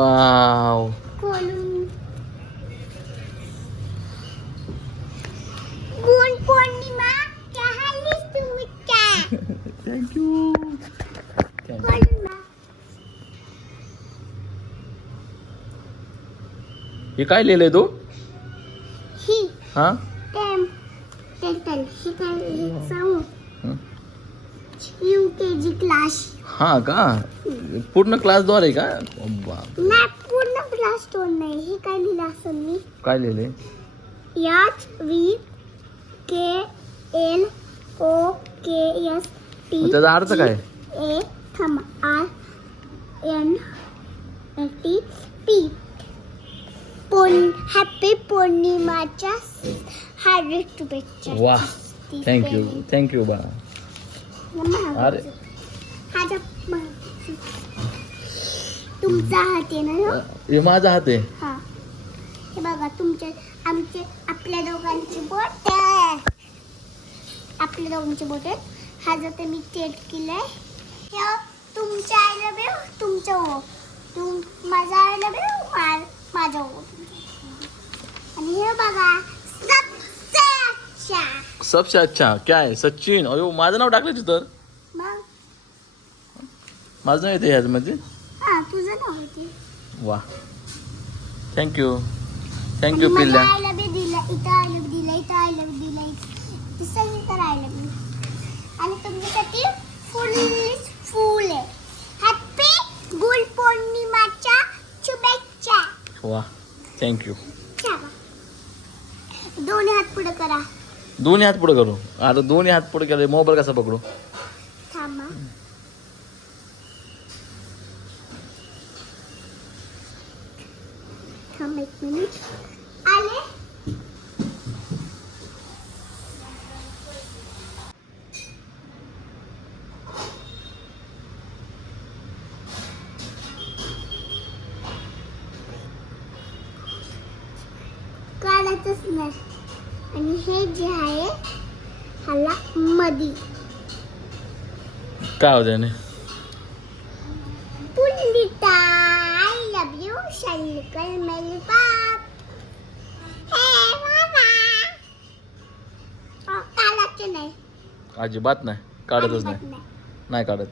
Wow. Good पौर्णिमा क्या हालीस तुम्ही काय? थँक्यू. हे काय लिहिलंय तू? ही हा टेंटल ही काय सांगू UKG क्लास. हा का? पूर्ण क्लास द्वारे का? बाप. नाही पूर्ण क्लास दोन नाही. हे काय लिहिलं असं मी काय लिहिलंय? HVKLOKST त्याचा अर्थ काय? RNTP हॅपी पौर्णिमाच्या हार्दिक शुभेच्छा. वा. थँक्यू बा. अरे तुमचा हात आहे ना? हे माझा हात आहे. हा हे बघा आपल्या दोघांची बोट आहे. आपल्या दोघांची बोट आहे. हा जर मी टेट केलाय. तुमच्या आय लव्ह यू तुमचं हो. माझा आय लव्ह यू माझं हो. आणि हे बघा सबसे अच्छा क्या है? सचिन. अयो माझं नाव टाकलं तिथं. मग माझं नाव येते ह्याच्यामध्ये. हा तुझं नाव आहे. वा. थँक्यू पिल्ल्या. आय लव्ह यू दिला इथं आय लव्ह दिला इथं आय लव्ह दिला इथं सगळीकडे आय लव्ह यू. आणि तुमच्यासाठी फुल आहे. हॅपी गुड पौर्णिमाच्या शुभेच्छा. वा. थँक्यू. दोन्ही हात पुढे करा. दोन्ही हात पुढे करू. आता दोन्ही हात पुढे केले मोबाईल कसा पकडू? थांबा. एक मिनिट. आले. काढतच नाही. आणि हे जे आहे ह्याला मधी काय होतं याने? पुलिता आय लव्ह यू शल्कल मेरे बाप. हे बाबा काढायचं नाही. अजिबात नाही. काढतच नाही. नाही काढत.